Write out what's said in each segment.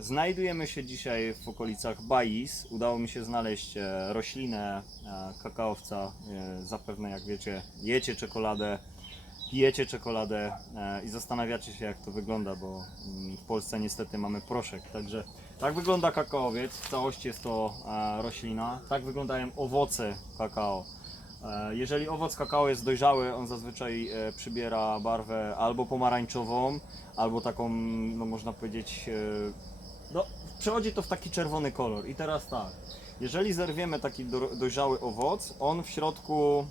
Znajdujemy się dzisiaj w okolicach Baiz. Udało mi się znaleźć e, roślinę e, kakaowca. E, Zapewne, jak wiecie, jecie czekoladę, pijecie czekoladę e, i zastanawiacie się, jak to wygląda, bo mm, w Polsce niestety mamy proszek. Także tak wygląda kakaowiec. W całości jest to e, roślina. Tak wyglądają owoce kakao. E, Jeżeli owoc kakao jest dojrzały, on zazwyczaj e, przybiera barwę albo pomarańczową, albo taką, no można powiedzieć, e, no przechodzi to w taki czerwony kolor. I teraz tak, jeżeli zerwiemy taki do, dojrzały owoc, on w środku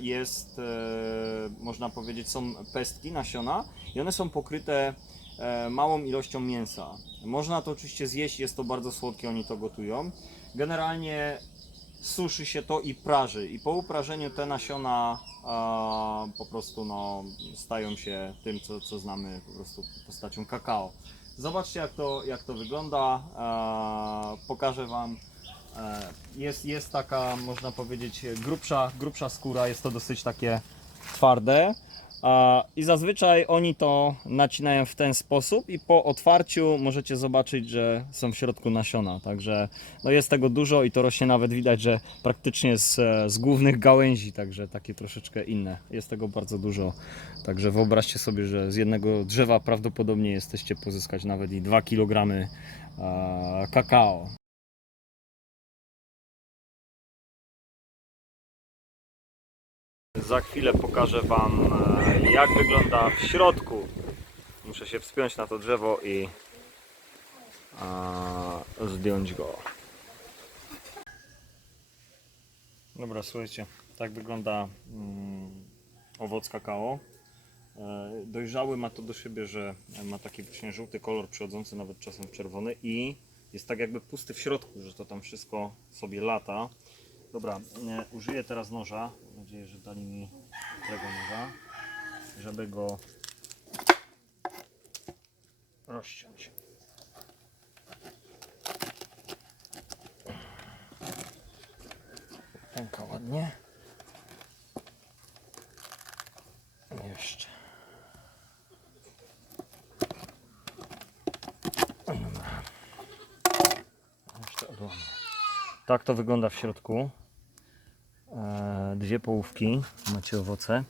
jest, można powiedzieć, są pestki, nasiona i one są pokryte małą ilością mięsa. Można to oczywiście zjeść, jest to bardzo słodkie, oni to gotują. Generalnie suszy się to i praży. I po uprażeniu te nasiona a, po prostu no, stają się tym, co, co znamy po prostu postacią kakao. Zobaczcie jak to, jak to wygląda. A, pokażę Wam. E, Jest, jest taka, można powiedzieć, grubsza, grubsza skóra, jest to dosyć takie twarde. I zazwyczaj oni to nacinają w ten sposób i po otwarciu możecie zobaczyć, że są w środku nasiona. Także no jest tego dużo i to rośnie nawet widać, że praktycznie z, z głównych gałęzi, także takie troszeczkę inne. Jest tego bardzo dużo. Także wyobraźcie sobie, że z jednego drzewa prawdopodobnie jesteście pozyskać nawet i 2 kg kakao. Za chwilę pokażę Wam, e, jak wygląda w środku. Muszę się wspiąć na to drzewo i e, zdjąć go. Dobra, słuchajcie, tak wygląda mm, owoc kakao. E, Dojrzały ma to do siebie, że ma taki właśnie żółty kolor, przechodzący nawet czasem w czerwony i jest tak jakby pusty w środku, że to tam wszystko sobie lata. Dobra, e, użyję teraz noża. Nadzieję, że dali mi tego noża, żeby go rozciąć. Pęka ładnie. Jeszcze. Dobra. Jeszcze odłamię. Tak to wygląda w środku. E, Dwie połówki, macie owoce.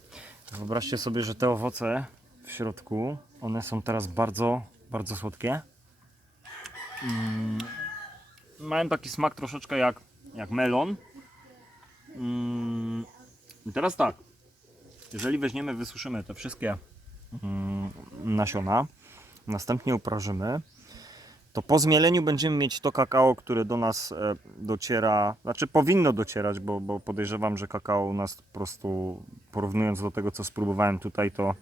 Wyobraźcie sobie, że te owoce w środku, one są teraz bardzo, bardzo słodkie. Mm, Mają taki smak troszeczkę jak, jak melon. Mm, I teraz tak, jeżeli weźmiemy, wysuszymy te wszystkie mm, nasiona, następnie uprażymy, to po zmieleniu będziemy mieć to kakao, które do nas e, dociera, znaczy powinno docierać, bo, bo podejrzewam, że kakao u nas po prostu porównując do tego, co spróbowałem tutaj, to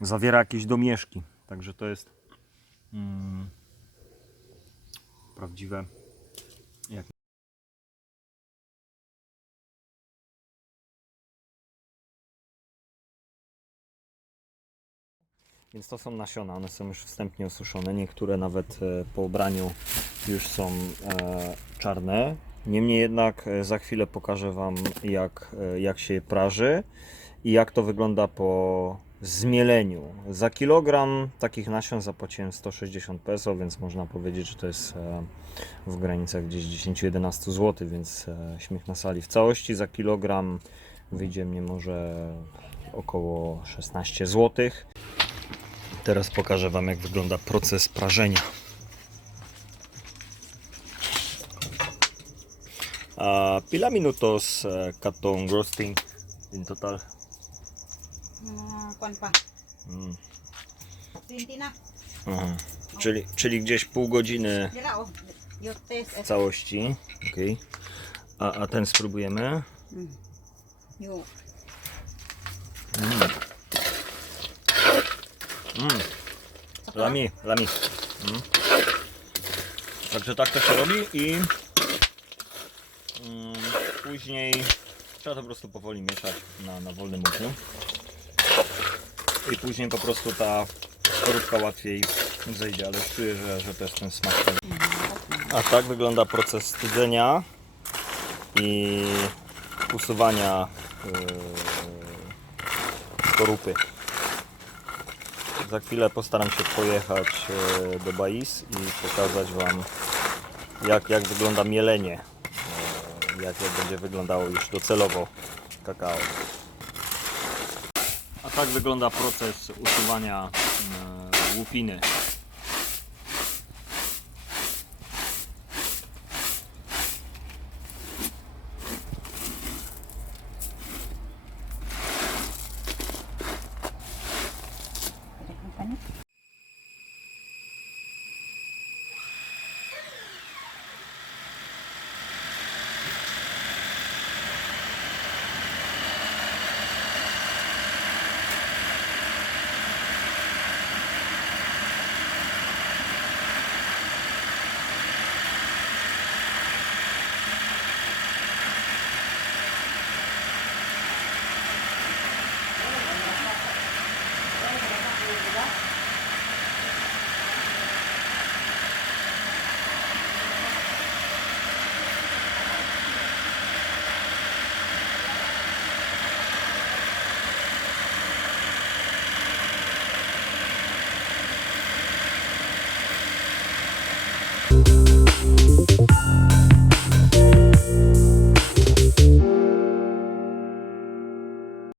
zawiera jakieś domieszki. Także to jest mm, prawdziwe. Więc to są nasiona, one są już wstępnie osuszone. Niektóre nawet e, po ubraniu już są e, czarne. Niemniej jednak e, za chwilę pokażę Wam jak, jak się je praży i jak to wygląda po zmieleniu. Za kilogram takich nasion zapłaciłem 160 peso, więc można powiedzieć, że to jest w granicach gdzieś 10-11 zł, więc śmiech na sali. W całości za kilogram wyjdzie mnie może około 16 zł. Teraz pokażę Wam, jak wygląda proces prażenia. A pila minutos eh, katong roasting in total? Kwan pa. Mm. 20 na. Aha. Czyli, czyli gdzieś pół godziny w całości. Okay. A, a ten spróbujemy. Mm. Mm. Lami, lami. Mm. Także tak to się robi i mm, później trzeba to po prostu powoli mieszać na, na wolnym ogniu. I później po prostu ta skorupka łatwiej zejdzie, ale czuję, że, że też ten smak. A tak wygląda proces studzenia i usuwania yy, skorupy. Za chwilę postaram się pojechać e, do Bais i pokazać Wam jak, jak wygląda mielenie. e, Jak, będzie wyglądało już docelowo kakao. A tak wygląda proces usuwania e, łupiny